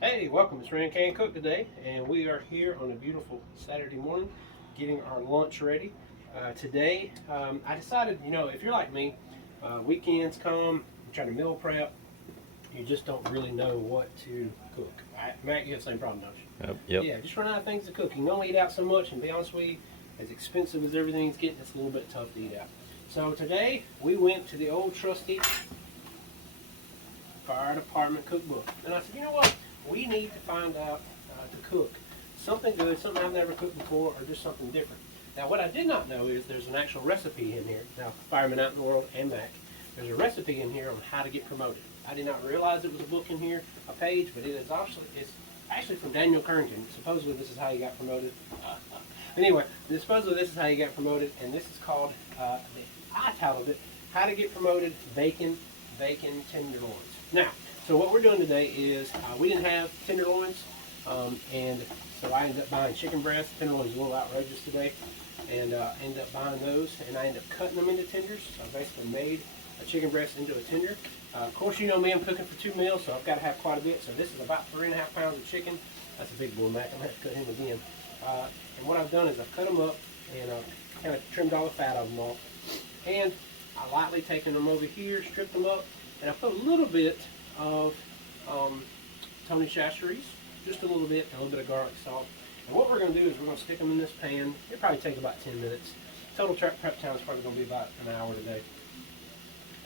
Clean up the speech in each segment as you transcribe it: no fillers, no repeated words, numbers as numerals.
Hey, welcome. It's Rancancook today, and we are here on a beautiful Saturday morning getting our lunch ready. I decided, if you're like me, weekends come, you try to meal prep, you just don't really know what to cook. Matt, you have the same problem, don't you? Yep. Yeah, just run out of things to cook. You can only eat out so much, and to be honest with you, as expensive as everything's getting, it's a little bit tough to eat out. So today, we went to the old trusty fire department cookbook. And I said, you know what? We need to find out to cook something good, something I've never cooked before, or just something different. Now, what I did not know is there's an actual recipe in here. Now, firemen out in the world and Mac, there's a recipe in here on how to get promoted. I did not realize it was a book in here, a page, but it's actually from Daniel Carrington. Supposedly, this is how he got promoted. Anyway, supposedly this is how he got promoted, and this is called, I titled it, How to Get Promoted Bacon Tenderloins. Now, so what we're doing today is we didn't have tenderloins, and so I ended up buying chicken breasts. Tenderloins are a little outrageous today, and ended up buying those, and I ended up cutting them into tenders. So I basically made a chicken breast into a tender. Of course, you know me, I'm cooking for 2 meals, so I've got to have quite a bit. So this is about 3.5 pounds of chicken. That's a big boy, Mac. I'm going to have to cut him again. And what I've done is I've cut them up and kind of trimmed all the fat of them off. And I lightly taken them over here, stripped them up, and I put a little bit of Tony Chachere's, just a little bit of garlic salt. And what we're going to do is we're going to stick them in this pan. It'll probably take about 10 minutes. Total prep time is probably going to be about an hour today.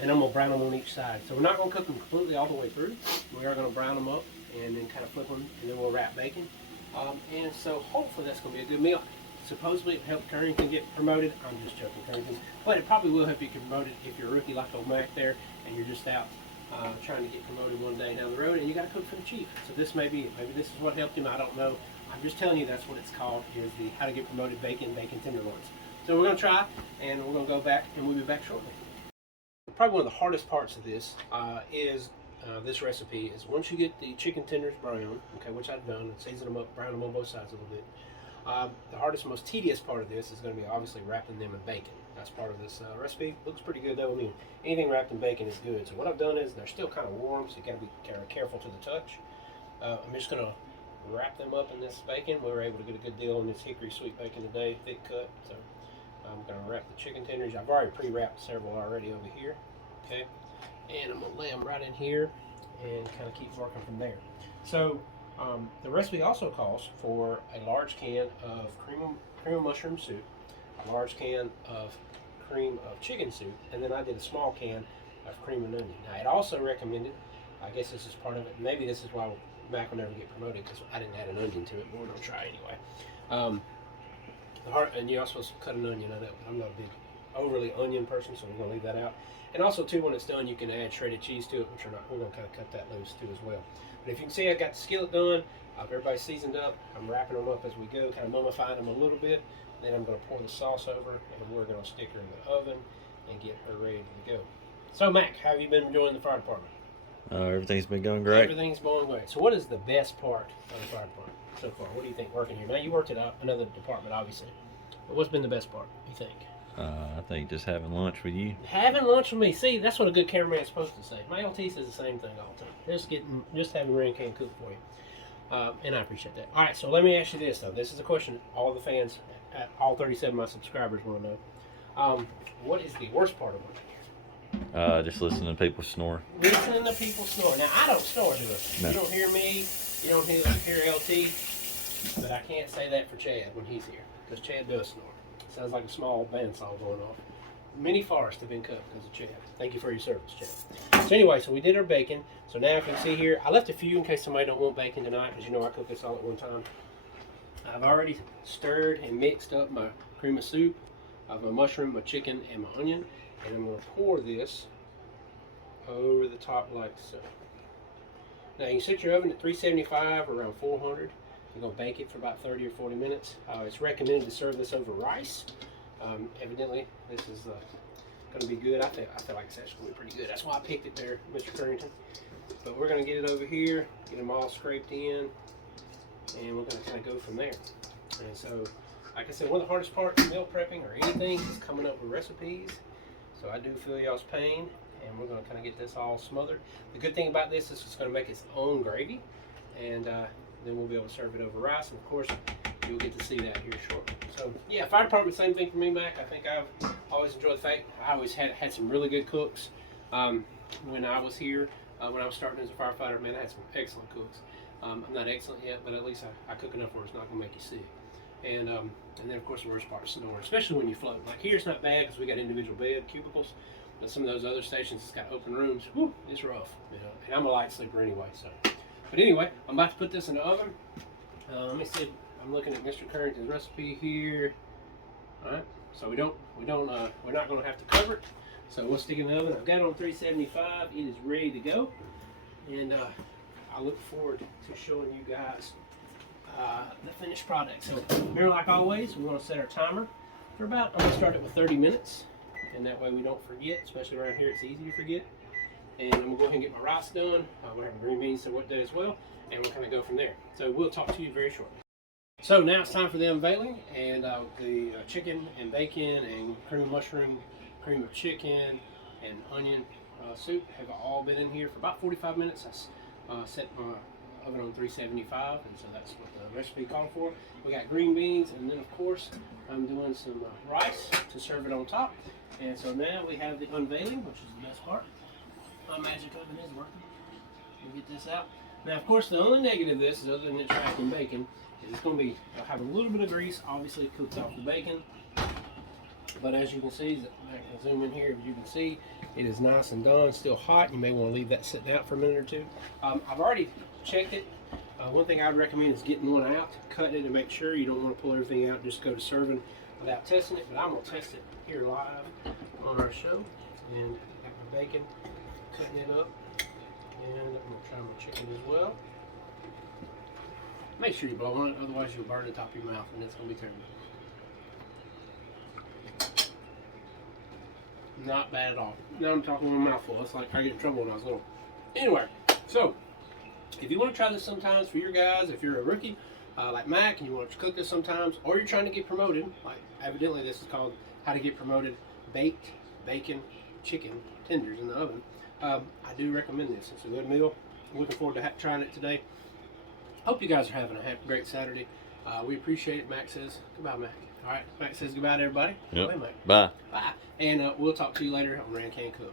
And I'm going to brown them on each side. So we're not going to cook them completely all the way through. We are going to brown them up and then kind of flip them, and then we'll wrap bacon. And so hopefully that's going to be a good meal. Supposedly it helped Carrington get promoted. I'm just joking, Carrington. But it probably will help you get promoted if you're a rookie like old Mac there and you're just out trying to get promoted one day down the road and you got to cook for the chief. So this may be it. Maybe this is what helped him. I don't know. I'm just telling you that's what it's called, is the How to Get Promoted Bacon Tenderloins. So we're going to try, and we're going to go back, and we'll be back shortly. Probably one of the hardest parts of this is this recipe is once you get the chicken tenders brown, okay, which I've done, and season them up, brown them on both sides a little bit. The hardest, most tedious part of this is going to be obviously wrapping them in bacon. That's part of this recipe. Looks pretty good though. I mean, anything wrapped in bacon is good. So what I've done is they're still kind of warm, so you got to be kind of careful to the touch. I'm just going to wrap them up in this bacon. We were able to get a good deal on this hickory sweet bacon today, thick cut. So I'm going to wrap the chicken tenders. I've already pre-wrapped several already over here. Okay, and I'm going to lay them right in here and kind of keep working from there. So the recipe also calls for a large can of cream of mushroom soup, a large can of cream of chicken soup, and then I did a small can of cream and onion. Now it also recommended, I guess this is part of it, maybe this is why Mac will never get promoted, because I didn't add an onion to it, but we're going to try anyway. And you're also supposed to cut an onion. I know, but I'm not a big overly onion person, so we're going to leave that out. And also too, when it's done, you can add shredded cheese to it, which we're going to kind of cut that loose too as well. But if you can see, I got the skillet done. Everybody's seasoned up. I'm wrapping them up as we go, kind of mummifying them a little bit. Then I'm going to pour the sauce over, and we're going to stick her in the oven and get her ready to go. So Mac, how have you been enjoying the fire department? Everything's been going great. Everything's going great. So what is the best part of the fire department so far? What do you think working here? Now you worked at another department, obviously. But what's been the best part, you think? I think just having lunch with you. Having lunch with me. See, that's what a good cameraman is supposed to say. My LT says the same thing all the time. Just having Rancancook cook for you. And I appreciate that. All right, so let me ask you this, though. This is a question all the fans, all 37 of my subscribers want to know. What is the worst part of working here? Just listening to people snore. Listening to people snore. Now, I don't snore, do I? No. You don't hear me. You don't hear LT. But I can't say that for Chad when he's here, because Chad does snore. Sounds like a small bandsaw going off. Many forests have been cut because of Chad. Thank you for your service, Chad. So anyway, so we did our bacon. So now if you can see here, I left a few in case somebody don't want bacon tonight, because you know I cook this all at one time. I've already stirred and mixed up my cream of soup, my mushroom, my chicken, and my onion. And I'm going to pour this over the top like so. Now you can set your oven at 375 or around 400. You're going to bake it for about 30 or 40 minutes. It's recommended to serve this over rice. Evidently, this is going to be good. I feel like it's actually going to be pretty good. That's why I picked it there, Mr. Carrington. But we're going to get it over here, get them all scraped in, and we're going to kind of go from there. And so, like I said, one of the hardest parts of meal prepping or anything is coming up with recipes. So I do feel y'all's pain, and we're going to kind of get this all smothered. The good thing about this is it's going to make its own gravy. and then we'll be able to serve it over rice. And of course, you'll get to see that here shortly. So yeah, fire department, same thing for me, Mac. I think I've always enjoyed the fact I always had some really good cooks when I was here. When I was starting as a firefighter, man, I had some excellent cooks. I'm not excellent yet, but at least I cook enough where it's not going to make you sick. And then of course the worst part is snoring, especially when you float. Like here, it's not bad because we got individual bed cubicles. But some of those other stations, it's got open rooms. Whew, it's rough, you know. And I'm a light sleeper anyway. So, but anyway, I'm about to put this in the oven. Let me see. I'm looking at Mr. Currington's recipe here. All right. So we're not going to have to cover it. So we'll stick it in the oven. I've got it on 375. It is ready to go, and I look forward to showing you guys the finished product. So here, like always, we're going to set our timer for I'm going to start it with 30 minutes, and that way we don't forget. Especially around here, it's easy to forget. And I'm going to go ahead and get my rice done. We're having green beans, so what day as well, and we'll kind of go from there. So we'll talk to you very shortly. So now it's time for the unveiling, and the chicken and bacon and cream of mushroom, cream of chicken, and onion soup have all been in here for about 45 minutes. I set my oven on 375, and so that's what the recipe called for. We got green beans, and then of course I'm doing some rice to serve it on top. And so now we have the unveiling, which is the best part. My magic oven is working. We'll get this out. Now, of course, the only negative of this is, other than it's wrapped in bacon, is it's going to be have a little bit of grease. Obviously, it cooks off the bacon. But as you can see, I can zoom in here. As you can see, it is nice and done, still hot. You may want to leave that sitting out for a minute or two. I've already checked it. One thing I'd recommend is getting one out, cutting it, and make sure you don't want to pull everything out. Just go to serving without testing it. But I'm going to test it here live on our show. And got my bacon, cutting it up. And I'm going to try my chicken as well. Make sure you blow on it, otherwise you'll burn the top of your mouth and it's going to be terrible. Not bad at all. Now I'm talking with my mouth full. It's like I get in trouble when I was little. Anyway, so if you want to try this sometimes for your guys, if you're a rookie like Mac and you want to cook this sometimes, or you're trying to get promoted, like evidently this is called How to Get Promoted Baked Bacon Chicken Tenders in the Oven, I do recommend this. It's a good meal. I'm looking forward to trying it today. Hope you guys are having a great Saturday. We appreciate it. Mac says goodbye, Mac. All right, Mac says goodbye to everybody. Yep. Bye, Mac. Bye. Bye. And we'll talk to you later on Rancancook.